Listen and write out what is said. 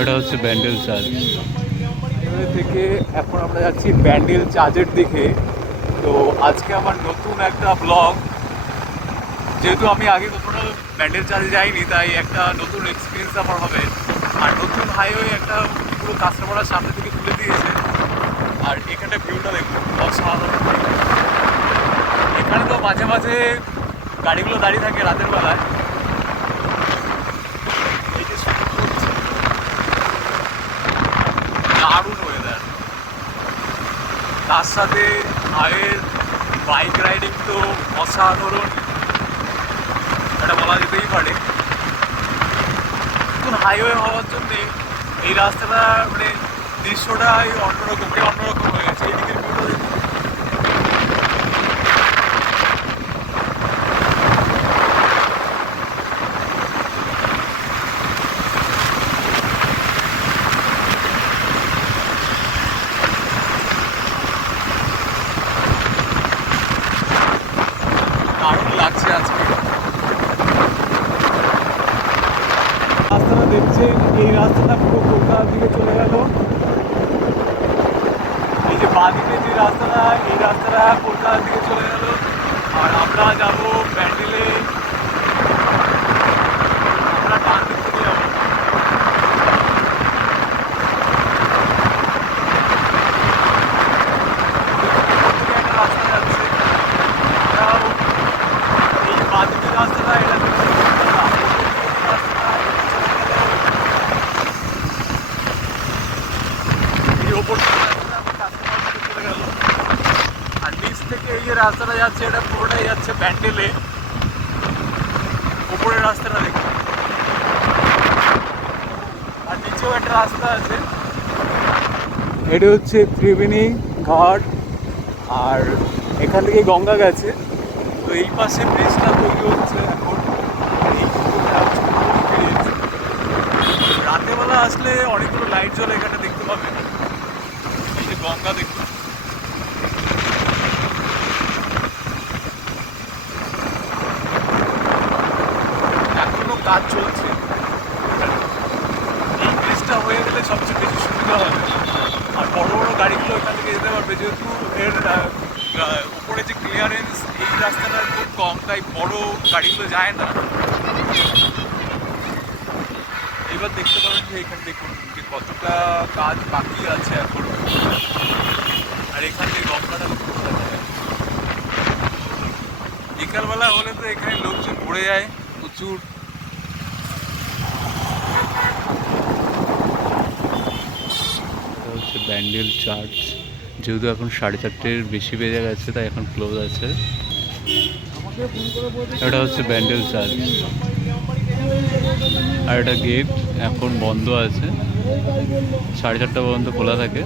এটা হচ্ছে ব্যান্ডেল চার্চ। এখানে থেকে এখন আমরা যাচ্ছি ব্যান্ডেল চার্চের দিকে। তো আজকে আমার নতুন একটা ব্লগ, যেহেতু আমি আগে কখনো ব্যান্ডেল চার্চে যাইনি, তাই একটা নতুন এক্সপিরিয়েন্স আমার হবে। আর নতুন হাইওয়ে একটা পুরো কাঁচরাপাড়ার সামনে থেকে তুলে দিয়েছে। আর এখানে ভিউটা দেখুন, অসাধারণ। এখানে তো মাঝে মাঝে গাড়িগুলো দাঁড়িয়ে থাকে রাতের বেলায়। এই যে সমুদ্র হচ্ছে, দারুণ ওয়েদার, তার সাথে হাইওয়ের বাইক রাইডিং তো অসাধারণ, এটা বলা যেতেই পারে। নতুন হাইওয়ে হওয়ার জন্যে এই রাস্তাটা মানে দৃশ্যটাই অন্যরকম হয়ে গেছে। এইদিকের ভিউটা দেখুন, দারুণ লাগছে আজকে। রাস্তাটা দেখছেন, এই রাস্তাটা পুরো কলকাতার দিকে চলে গেল। এই যে বাঁদিকে যে রাস্তাটা, এই রাস্তাটা কলকাতার দিকে চলে গেল। আর আমরা যাবো ব্যান্ডেলে, আমরা ডান দিক থেকে যাবো। একটা রাস্তা যাচ্ছে, এটাও এই বাঁদিকের রাস্তাটা, এটা এই ওপর থেকে রাস্তাটা আমার কাছাকাছি চলে গেল। আর নিচ থেকে এই যে রাস্তাটা যাচ্ছে, এটা পুরোটাই যাচ্ছে ব্যান্ডেলে। উপরের রাস্তাটা দেখুন, আর নিচেও একটা রাস্তা আছে। এটা হচ্ছে ত্রিবেণী ঘাট, আর এখান থেকে গঙ্গা গেছে। তো এই পাশে ব্রিজটা তৈরি হচ্ছে এখন। এই ব্রিজ রাতেরবেলা আসলে অনেকগুলো লাইট জ্বলে, এখানে দেখতে পাবেন। এই যে গঙ্গা দেখুন, এখনো কাজ চলছে। এই ব্রিজটা হয়ে গেলে সবচেয়ে বেশি সুবিধা হবে, আর বড় বড় গাড়িগুলো এখান থেকে যেতে পারবে। যেহেতু এর উপরে যে ক্লিয়ারেন্স এই রাস্তাটা খুব কম, তাই বড় গাড়িগুলো যায় না। এবার দেখতে পাবেন যে এখানে দেখুন যে কতটা কাজ বাকি আছে এখন। আর এখান থেকে গঙ্গাটা দেখুন, বিকালবেলা হলে তো এখানে লোকজন ঘুরে যায় প্রচুর। হচ্ছে ব্যান্ডেল চার্চ, যেহেতু এখন 4:30-এর বেশি বেজে গেছে, তাই এখন ক্লোজ আছে। এটা হচ্ছে ব্যান্ডেল চার্চ, আর এটা গেট এখন বন্ধ আছে, 4:30 পর্যন্ত খোলা থাকে।